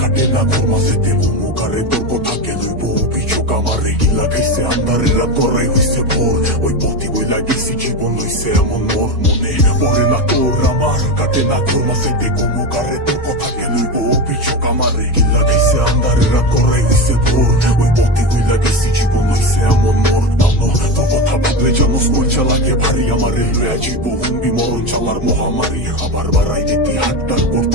কাটে না ঘর মাসেতে মুখারে তোর কথাকে লইব অভিযোগ আমারে খাইছে আন্দারের রাত হইছে ভোর ওই পথি বইলা গেছি জীবন হইছে এমন মোর মনে পড়ে না তোর আমার কাটে না ঘর মাসেতে মুখারে তোর কথাকে লইব অভিযোগ আমারে গিলা খাইছে আন্দারের রাত তোরাই হইছে ভোর ওই পথি বইলা গেছি জীবন হইছে এমন মোর তোর কথা লাগে ভারী আমারে লয়া জীব হুম্বি মরণ চালার মহামারী আবার বাড়াই হাতটার করতাম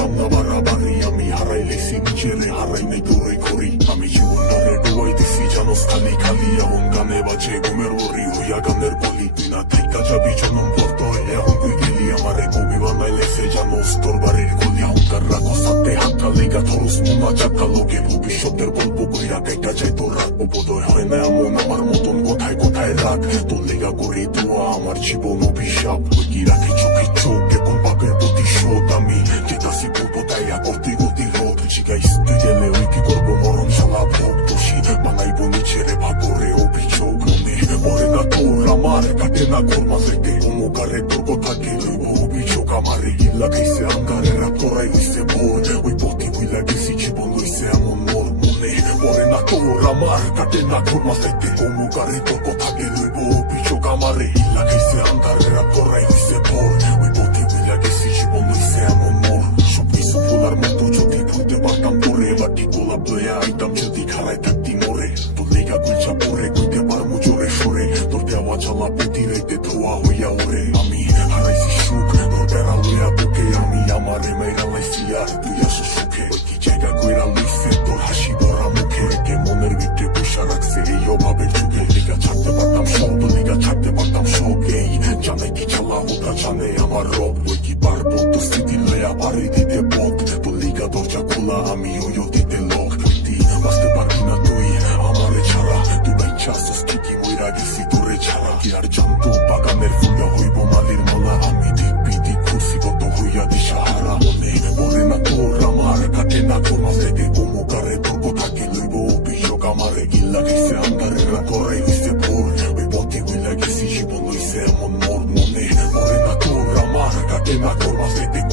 খালি খালি এখন গানে বাজে ঘুমের ওরি হইয়া গানের বলি তুই না থাইকা যাবি জনম পড়তো এখন তুই গেলি আমারে কবি বানাই লেছে জানোস তোর বাড়ির গলি অহংকার রাখো সাথে হাতটা লেগা থরস মোনা চাকা লোকে ভবিষ্যতের গল্প কইরা কেটা যায় তোর রাত বোধয় হয় না এমন আমার মতন কোথায় কোথায় রাগ তোর লেগা করে দোয়া আমার জীবন অভিশাপ কি রাখি চোখে চোখ এখন পাপের প্রতিশোধ আমি যেতাছি পূর্ব তাইয়া করতে কাটে না ঘর মাসেতে অমুকারে তোর কথাকে লইব অভিযোগ আমারে গিল্লা খাইছে আঙ্গারে রাত করাই হইছে ভোর ওই পথে বইলা গেছি জীবন হইছে এমন মোর মনে পড়ে না তোর আমার কাটে না ঘর মাসেতে অমুকারে তোর কথাকে লইব অভিযোগ আমারে গিল্লা খাইছে আঙ্গারে রাত করাই হইছে ভোর ওই পথে বইলা গেছি জীবন হইছে এমন মোর সব কিছু ভোলার মতো যদি ভুলতে পারতাম তোরে বাটি গোলাপ লইয়া আইতাম ধোয়া হইয়া ওরে আমি হারাইছি সুখ বেড়া লইয়া তোকে আমি আমারে মেরা লাইছি আর তুই আসো সুখে কি জায়গা কইরা লইছে তোর হাসি ভরা মুখে কে মনের ভিতরে বসা রাখছে এই অভাবের যুগে লিগা ছাড়তে পারতাম সব লিগা ছাড়তে পারতাম সব এই জানে কি চালা ওটা জানে আমার রব ওই কি পারব তো স্মৃতি লইয়া পারি দিতে পথ তোর লিগা দরজা খোলা আমি ওই দিতে লক তুই বাঁচতে পারবি না তুই আমারে ছাড়া তুই বাচ্চা আসছিস ঠিকই মইরা গেছি তোরে ছাড়া কি আর la che se andare corre vi se pur Ui boti quella i se mon mor mone Ori natura marca se te